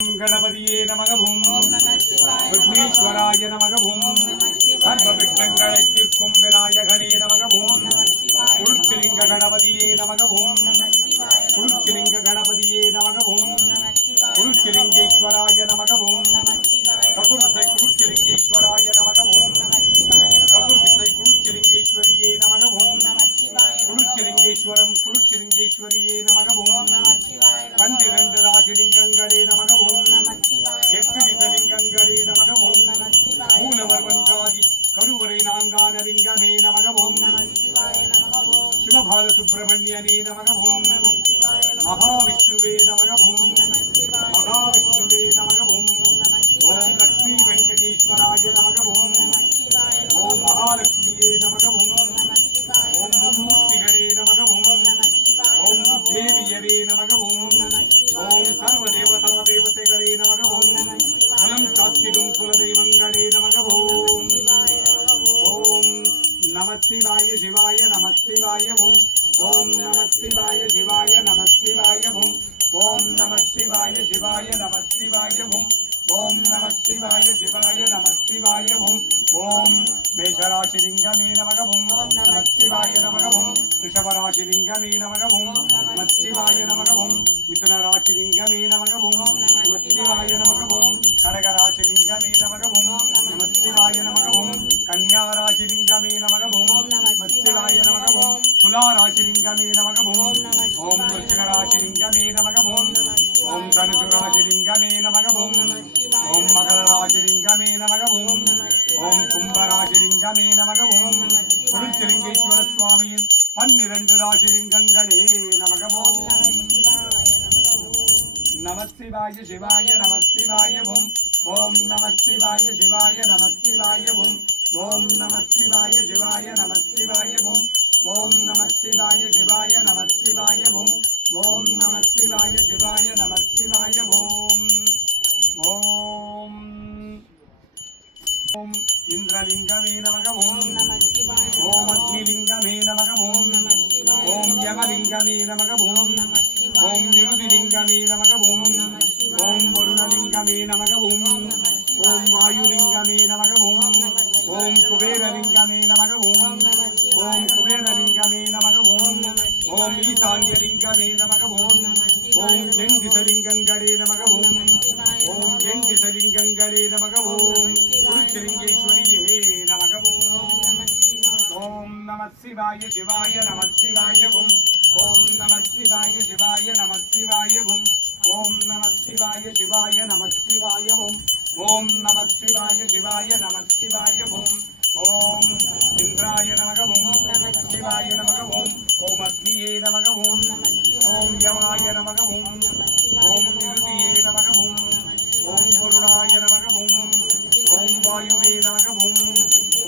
गणपतिये नमः भूम विघ्नेश्वराय नमः भूम सर्वविघ्नங்களை தீர்க்கும் விநாயகனே நமக பூம் குருச்சிலிங்க கணபதியே நமக பூம் குருச்சிலிங்க கணபதியே நமக பூம் குருச்சிலிங்கேஸ்வராய நமக பூம் சதுர்விசை குருச்சிலிங்கேஸ்வராய நமக பூம் சதுர்விசை குருச்சிலிங்கேஸ்வரியே நமக பூம் குருச்சிலிங்கேஸ்வரம் குருச்சிலிங்கேஸ்வரியே நமக பூம் 12 ராசிலிங்கங்களே நமக பூம் 8 திசலிங்கங்களே நமக பூம் மூலவர் வந்தாகி கருவறை நான்கான லிங்கமே நமக பூம் சிவபால சுப்பிரமணியனே நமக பூம் மகாவிஷ்ணுவே நமக பூம் மகாவிஷ்ணுவே நமக பூம் ஓம் லக்ஷ்மி வெங்கடேஸ்வராய நமக பூம் ஓம் மகாலட்சுமியே நமக பூம் ஓம் மும்மூர்த்திகளே நமக பூம் ஓம் தேவியரே நமக பூம் ஓம் சர்வதேவதா தேவதைகளே நமக பூம் குலம் காத்திடும் குலதெய்வங்களே நமக பூம் ஓம் நம சிவாய சிவாய நம சிவாய ஓம் ஓம் நம சிவாய சிவாய நம சிவாய ஓம் ஓம் நம சிவாய சிவாய நம சிவாய ஓம் ஓம் நம சிவாய சிவாய நம சிவாய ஓம் ஓம் மேஷராசிலிங்கமே நமக ஓம் நம சிவாய நமக ஓம் ரிஷபராசிலிங்கமே நமக ஓம் நம சிவாய நமக ஓம் மிதுனராசிலிங்கமே நமக ஓம் நம சிவாய நமக ஓம் கடகராசிலிங்கமே நமக ஓம் நம சிவாய நமக ஓம் கன்யாராசிலிங்கமே நமக ஓம் நம சிவாய நமக ஓம் துலாராசிலிங்கமே நமக ஓம் ஓம் விருச்சிகராசிலிங்கமே நமக ஓம் ஓம் தனுசுராசிலிங்கமே நமக ஓம் ஓம் மகரராசிலிங்கமே நமக ஓம் ஓம் கும்பராசிலிங்கமே நமக ஓம் குருச்சிலிங்கேஸ்வர சுவாமியின் 12 ராசிலிங்கங்களே நமக ஓம் நம சிவாய சிவாய நம சிவாய ஓம் ஓம் நம சிவாய சிவாய நம சிவாய ஓம் ஓம் நம சிவாய சிவாய நம சிவாய ஓம் ஓம் நம சிவாய சிவாய நம சிவாய ஓம் ஓம் நம சிவாய சிவாய நம சிவாய ஓம் ஓம் ஓம் இந்திரலிங்கமே நமக ஓம் ஓம் அக்னிலிங்கமே நமக ஓம் ஓம் யமலிங்கமே நமக ஓம் ஓம் நிருதிலிங்கமே நமக ஓம் ஓம் வருணலிங்கமே நமக ஓம் ஓம் வாயுலிங்கமே நமக ஓம் ஓம் குபேரலிங்கமே நமக ஓம் ஓம் குபேரலிங்கமே நமக ஓம் ஓம் ஈசான்யலிங்கமே நமக ஓம் ஓம் என் திசலிங்கங்களே நமக ஓம் ஓம் என் திசலிங்கங்களே நமக ஓம் குருச்சிலிங்கேஸ்வரியே நமக ஓம் ஓம் நம சிவாய சிவாய நம சிவாய ஓம் ஓம் நம சிவாய சிவாய நம சிவாய ஓம் ஓம் நம சிவாய சிவாய நம சிவாய ஓம் ஓம் நம சிவாய சிவாய நம சிவாய ஓம் ஓம் இந்திராய நமக ஓம் சிவாய நமக ஓம் ஓம் அக்னியே நமக ஓம் ஓம் யமாய நமக ஓம் ஓம் நிருதியே நமக ஓம் ஓம் வருணாய நமக ஓம் ஓம் வாயுவே நமக ஓம்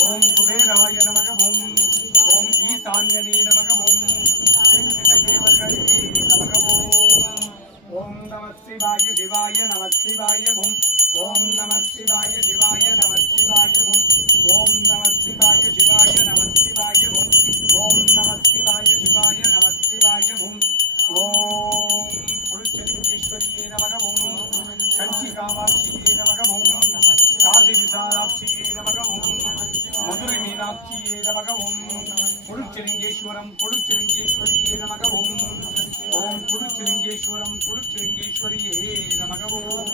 ஓம் குபேராய நமக ஓம் ஓம் ஈசான்யனே நமக ஓம் தேவர்களே நமக ஓம் ஓம் நம சிவாய சிவாய நம சிவாய ஓம் ஓம் நம சிவாய சிவாய நம சிவாய ஓம் ஓம் நம சிவாய சிவாய நம சிவாய ஓம் ஓம் நம சிவாய சிவாய நம சிவாய ஓம் ஓம் குருச்சிலிங்கேஸ்வரியே நமக ஓம் கஞ்சி காமாட்சியே நமக ஓம் காசி விசாலாட்சியே நமக ஓம் மதுரை மீனாட்சியே நமக ஓம் குருச்சிலிங்கேஸ்வரம் குருச்சிலிங்கேஸ்வரியே நமக ஓம் ஓம் குருச்சிலிங்கேஸ்வரம் குருச்சிலிங்கேஸ்வரியே நமக ஓம்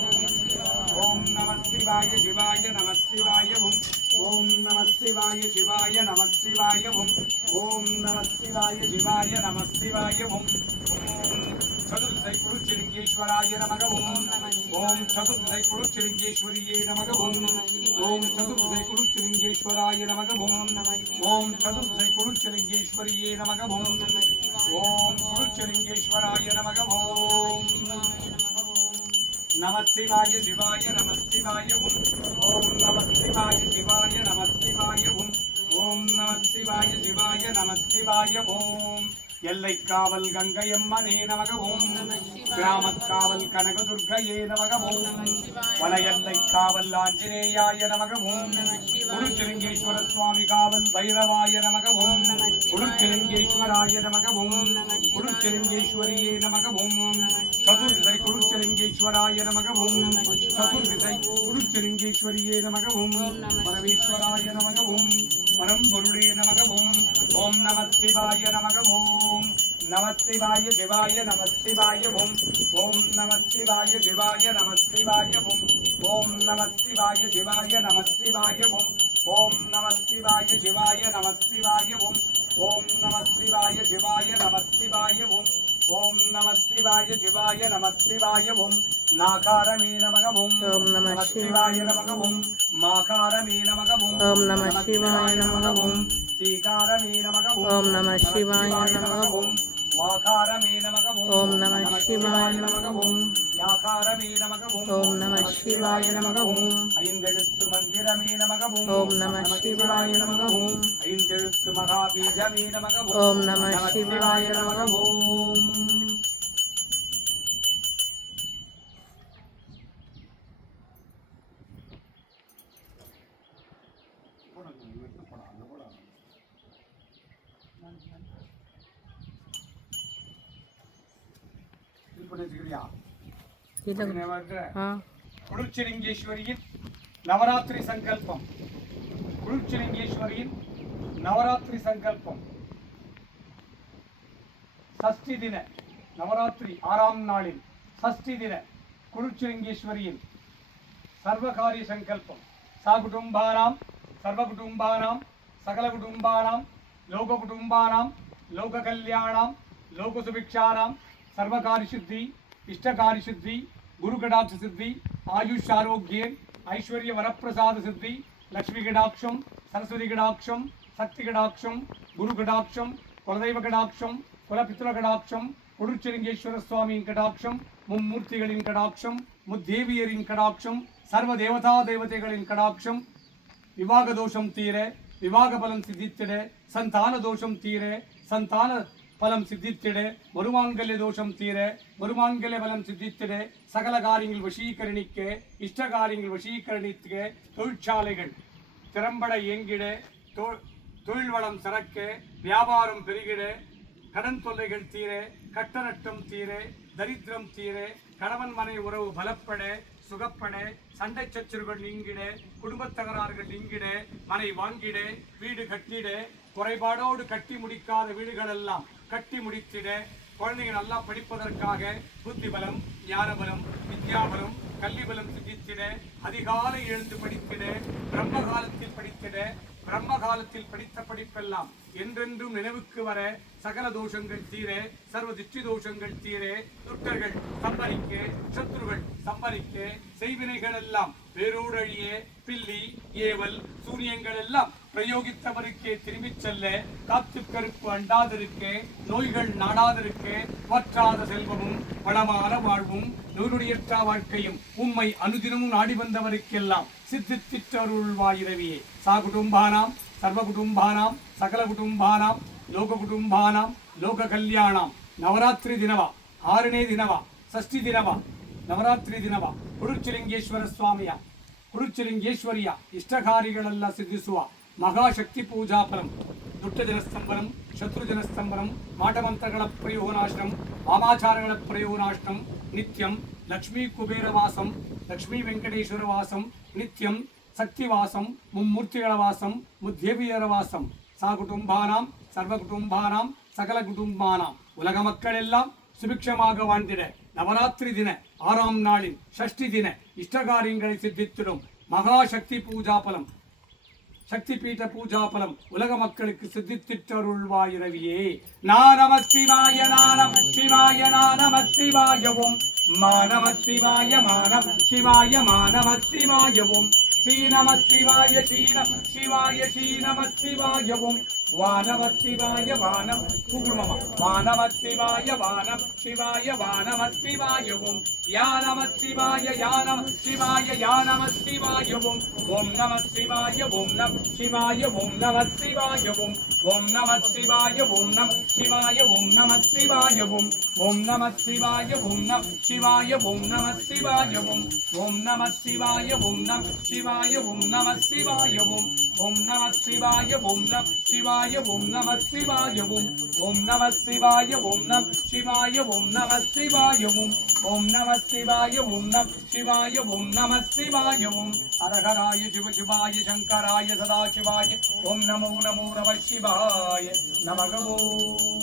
ஓம் நம சிவாய சிவாய நம சிவாய ஓம் ஓம் நம சிவாய சிவாய நம சிவாய ஓம் ஓம் நம சிவாய சிவாய நம சிவாய ஓம் சதுர்விசை குருச்சிலிங்கேஸ்வராய நமக ஓம் ஓம் சதுர்விசை குருச்சிலிங்கேஸ்வரியே நமக ஓம் ஓம் சதுர்விசை குருச்சிலிங்கேஸ்வராய நமக ஓம் ஓம் சதுர்விசை குருச்சிலிங்கேஸ்வரியே நமக ஓம் ஓம் குருச்சிலிங்கேஸ்வராய நமக ஓம் நம சிவாய சிவாய நம சிவாய ஓம் ஓம் நம சிவாய சிவாய நம சிவாய ஓம் ஓம் நம சிவாய சிவாய நம சிவாய ஓம் எல்லைக்காவல் கங்கையம்மனே நமக ஓம் கிராமக்காவல் கனகதுர்க்கையே நமக ஓம் வன எல்லைக்காவல் ஆஞ்சநேயாய நமக ஓம் குருச்சிருங்கேஸ்வர சுவாமி காவல் பைரவாய நமக ஓம் குருச்சிருங்கேஸ்வராய நமக ஓம் குருச்சிருங்கேஸ்வரியே நமக ஓம் சதுர்விசை குருச்சிருங்கேஸ்வராய நமக ஓம் சதுர்விசை குருச்சிருங்கேஸ்வரியே நமக ஓம் பரமேஸ்வராய நமக ஓம் பரம்பொருளே நமக ஓம் ஓம் நம சிவாய நமக ஓம் நம சிவாய சிவாய நம சிவாய ஓம் ஓம் நம சிவாய சிவாய நம சிவாய ஓம் ஓம் நம சிவாய சிவாய நம சிவாய ஓம் ஓம் நம சிவாய சிவாய நம சிவாய ஓம் ஓம் நம சிவாய சிவாய நம சிவாய ஓம் ஓம் நம சிவாய சிவாய நம சிவாய ஓம் நாகாரமே நமக ஓம் நம சிவாய நமக ஓம் மாகாரமே நமக ஓம் நம சிவாய நமக ஓம் சீகாரமே நமக ஓம் நம சிவாய நமக ஓம் வாகாரமே நமக ஓம் நம சிவாய நமக ஓம் யாகாரமே நமக ஓம் நம சிவாய நமக ஓம் ஐந்தெழுத்து மந்திரமே நமக ஓம் நம சிவாய நமக ஓம் ஐந்தெழுத்து மகாபீஜமே நமக ஓம் நம சிவாய நமக ஓம் குருச்சிலிங்கேஸ்வரியின் நவராத்திரி சங்கல்பம் குருச்சிலிங்கேஸ்வரியின் நவராத்திரி சங்கல்பம் சஷ்டி தின நவராத்திரி 6ஆம் நாளில் சஷ்டி தின குருச்சிலிங்கேஸ்வரியின் சர்வகாரிய சங்கல்பம் சாகுடும்பானாம் சர்வகுடும்பானாம் சகலகுடும்பானாம் லோககுடும்பானாம் லோக கல்யாணாம் லோக சுபிக்ஷானாம் सर्वकार्य सिद्धि इष्टकार्य सिद्धि गुरु कटाक्ष सिद्धि आयुष आरोग्य ऐश्वर्य वरप्रसाद सिद्धि लक्ष्मी कटाक्षम सरस्वती कटाक्षम शक्ति कटाक्षम गुरु कटाक्षम कुलदैव कटाक्षम कुलपितृ कटाक्षम कुरुचिलिंगेश्वर स्वामी कटाक्षम मुम्मूर्तिகளின் कटाक्षम मुद्देवियरिன் कटाक्षम सर्व देवता देवतेகளின் कटाक्षम विवाह दोषम तीरे विवाह फलम सिद्धित्तिड संतान दोषम तीरे संतान பலம் சித்தித்திட மறுமாங்கல்ய தோஷம் தீர மறுமாங்கல்ய பலம் சித்தித்திட சகல காரியங்கள் வசீகரணிக்க இஷ்ட காரியங்கள் வசீகரணிக்க தொழிற்சாலைகள் திறம்பட இயங்கிட தொழில் வளம் சிறக்க வியாபாரம் பெருகிட கடன் தொல்லைகள் தீர கட்டநட்டம் தீர தரித்திரம் தீர கணவன் மனை உறவு பலப்பட சுகப்பட சண்டை சச்சரவுகள் நீங்கிட குடும்பத் தகராறுகள் நீங்கிட மனை வாங்கிட வீடு கட்டிட குறைபாடோடு கட்டி முடிக்காத வீடுகள் எல்லாம் கட்டி முடித்திட குழந்தைங்க நல்லா படிப்பதற்காக புத்தி பலம் ஞான பலம் வித்யாபலம் கல்வி பலம் சித்தித்திட அதிகாலை எழுந்து படித்திட பிரம்ம காலத்தில் படித்திட பிரம்ம காலத்தில் படித்த படிப்பெல்லாம் என்றென்றும் நினைவுக்கு வர சகல தோஷங்கள் தீர சர்வ திருஷ்டி தோஷங்கள் தீர துட்டர்கள் சம்பரிக்க சத்துருகள் சம்பரிக்க செய்வினைகள் எல்லாம் வேரோடு அழிய பில்லி ஏவல் சூரியங்கள் எல்லாம் பிரயோகித்தவருக்கே திரும்பிச் செல்ல காத்து கருப்பு அண்டாதிருக்க நோய்கள் நாடாதிருக்க வற்றாத செல்வமும் வளமான வாழ்வும் நோயுடையற்ற வாழ்க்கையும் உம்மை அனுதினமும் நாடி வந்தவருக்கெல்லாம் சித்தித்திட்டருள்வாயிரவியே சாகுடும்பானாம் சர்வகுடும்பானாம் சகல குடும்பானாம் லோக குடும்பானாம் லோக கல்யாணாம் ನವರಾತ್ರಿ ದಿನವ 6ನೇ ದಿನವ ಷಷ್ಠಿ ದಿನವ ನವರಾತ್ರಿ ದಿನವ ಕುರುಚಿಲಿಂಗೇಶ್ವರ ಸ್ವಾಮಿಯ ಕುರುಚಿಲಿಂಗೇಶ್ವರಿಯ ಇಷ್ಟಕಾರಿಗಳೆಲ್ಲ ಸಿದ್ಧಿಸುವ ಮಹಾಶಕ್ತಿ ಪೂಜಾ ಫಲಂ ದುಷ್ಟಜನಸ್ತಂಭನಂ ಶತ್ರುಜನಸ್ತಂಭನಂ ಮಾಟಮಂತ್ರಗಳ ಪ್ರಯೋನಾಶನಂ ವಾಮಾಚಾರಗಳ ಪ್ರಯೋನಾಶನಂ ನಿತ್ಯಂ ಲಕ್ಷ್ಮೀ ಕುಬೇರ ವಾಸಂ ಲಕ್ಷ್ಮೀ ವೆಂಕಟೇಶ್ವರ ವಾಸಂ ನಿತ್ಯಂ சக்திவாசம் மும்மூர்த்திகள வாசம் முத்தேவியர வாசம் சா குடும்பானாம் சர்வ குடும்பானாம் சகல குடும்பானாம் உலக மக்கள் எல்லாம் சுபிக்ஷமாக வாழ்ந்திட நவராத்திரி தின 6ஆம் நாளில் ஷஷ்டி தின இஷ்டகாரியங்களை சித்தித்திடும் மகாசக்தி பூஜா பலம் சக்தி பீಠ பூஜா பலம் உலக மக்களுக்கு சித்தித்திட்டருள்வாயிரவியே நம சிவாய நம சிவாய நம சிவாய ஓம் நம சிவாய நம சிவாய நம சிவாய ஓம் ஸ்ரீ நம சிவாய ஸ்ரீ நம சிவாய ஸ்ரீ நம சிவாய ஓம் வானமசிவாய வானம் கூகுடுமாமா வானமசிவாய வானம் சிவாய வானமசிவாயவும் யானமசிவாய யானம் சிவாய யானமசிவாயவும் ஓம் நமசிவாய ஓம் நம சிவாய ஓம் நமசிவாயவும் ஓம் நமசிவாய ஓம் நம சிவாய ஓம் நமசிவாயவும் ஓம் நமசிவாய ஓம் நம சிவாய ஓம் நமசிவாயவும் ஓம் நமசிவாய ஓம் நம சிவாய ஓம் நமசிவாயவும் ஓம் நமசிவாய ஓம் நம சிவாய ஓம் நமசிவாயவும் ஓம் நமசிவாய ஓம் நம சிவாய ஓம் நமசிவாயவும் ஓம் நமசிவாய ஓம் நம சிவாய ஓம் நமசிவாயவும் ஹரஹராய சிவ சிவாய சங்கராய சதாசிவாய ஓம் நமோ நமோ நம சிவாய நமக ஓம்